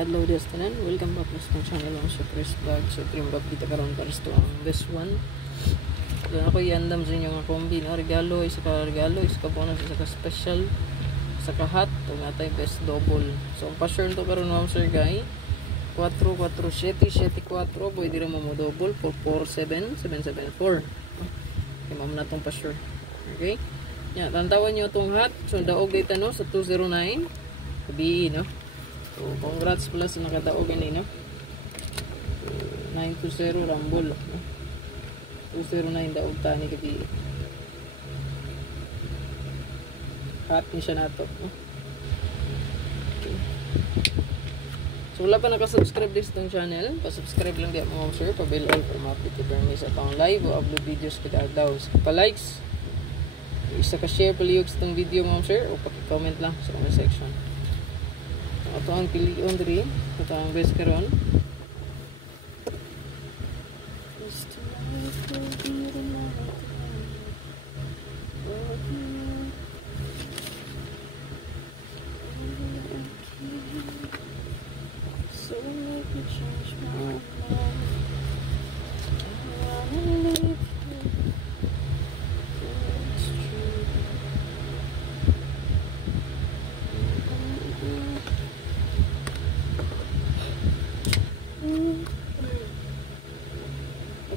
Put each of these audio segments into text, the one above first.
adlaw des tanan. Welcome back sa tong channel ang Surprise Vlog. So trim back kita karon para sa ang best one. Dan ako iandam sa inyo nga kombi no, regalo, isa ka bonus, isa ka special, isa ka hot, ug natay best double. So ang pa-share to karon ma'am sir guy. 44774 pwede ra mo double for 47774. Okay, ma'am na tong pa-share. Okay? Ya, tantawan niyo tong hot. So daog dito no sa 209. Kabi no. So, congrats pala sa nakataog ini, no? 920 Rumble, no? 209 daog tani kabi. Hot ni siya nato, no? Okay. So, wala pa nakasubscribe din sa itong channel. Pa-subscribe lang diya mga sir. Pa-bell all para ma-update ka permi sa itong live o upload videos kada daw. Pa-likes. Isa ka share paliyog sa itong video mga sir. O paki-comment lang sa comment section. Ito ang pilion diri. Ito ang best karon. So make me change my mind.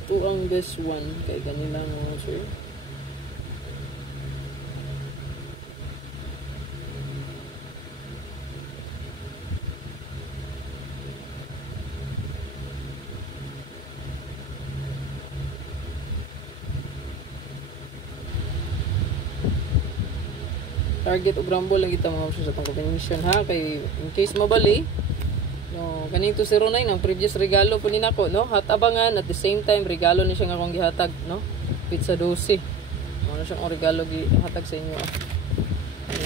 Ito ang best one kay kanila mga sir. Target og rumble lang kita mga sir sa itong combination ha, kay in case mabali no, ganito 09 ang previous regalo po ni nako no, hat abangan at the same time regalo ni siya nga akong gihatag no, pizza 12 ano siyang regalo gihatag sa inyo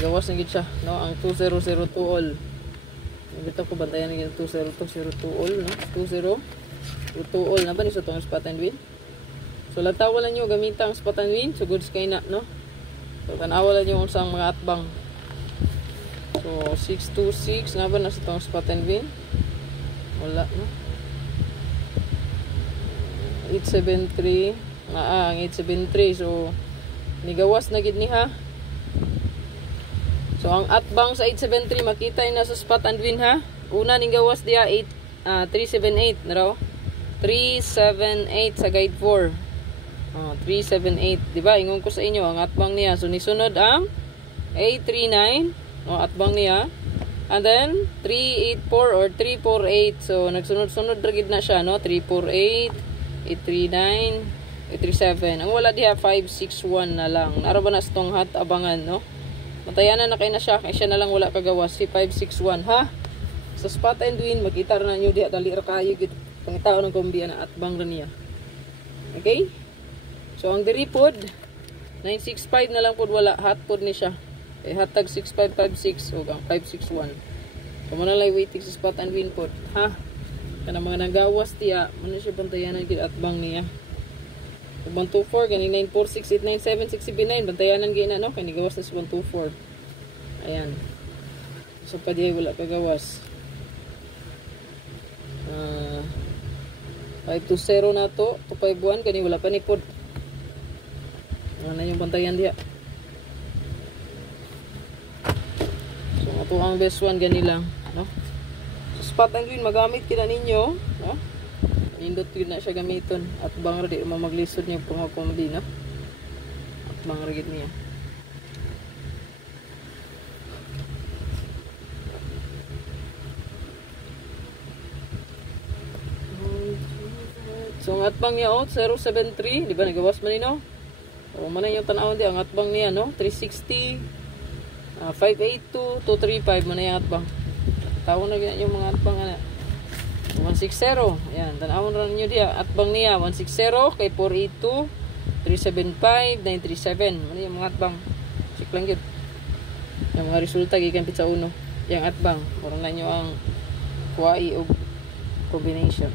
gawas na gid siya no, ang 2002 all bitaw ko bantayan ni 2002 all no, 2002 all na ba ni sa tong spot and win. So lataw lang niyo gamita ang spot and win so goods kay na no. So tanawa lang niyo sa mga atbang. So 626 na ba na sa tong spot and win. Wala no. 873 ang 873 so nigawas na gid ni ha. So ang atbang sa 873 makita na sa spot and win ha. Una ning gawas diha 378 na raw. 378 sa guide 4. 378 di ba ingon ko sa inyo ang atbang niya. So nisunod ang 839 atbang niya. And then 384 or 348. So nagsunod-sunod ra gid na siya no. 348, 839, 837. Ang wala diha 561 na lang. Naro ba na stong hat abangan no. Matayanan na kay na siya kay siya na lang wala kagawas si 561 ha. Sa spot and win makita ra ninyo diha dali ra kayo gid pangitao ng kombi na atbang ra niya. Okay? So ang diri pod 965 na lang pod wala hot pod ni siya. Kay hatag 6556 o ang 561. So mo na lang waiting sa spot and win pod ha. Kana mga nagawas tiya mo na siya bantayanan gid atbang niya. 124 gani 946 897 679 bantayanan gid na no kay gawas na sa 124. Ayan. So pa diay wala pa gawas. 520 na to 251 kani wala pa ni pod. Ano yung bantayan diha. So ato ang best one gani lang no. So spot and win magamit kina ninyo no. Nindot yun na siya gamiton at bang ra di maglisod niya pang kombi no. At bang ra gid niya. So ang atbang niya 073 di ba nagawas man ni no. O man yung tanawon di ang atbang niya no 360 582 235 man yung atbang. Tawon na yung mga atbang ana 160. Ayan, tanawon ra niyo di atbang niya 160 kay 482 375 937 man yung mga atbang. Sik lang gyud. Yung mga resulta gikan pizza uno. Yang atbang, mura na nyo ang kuwai og combination.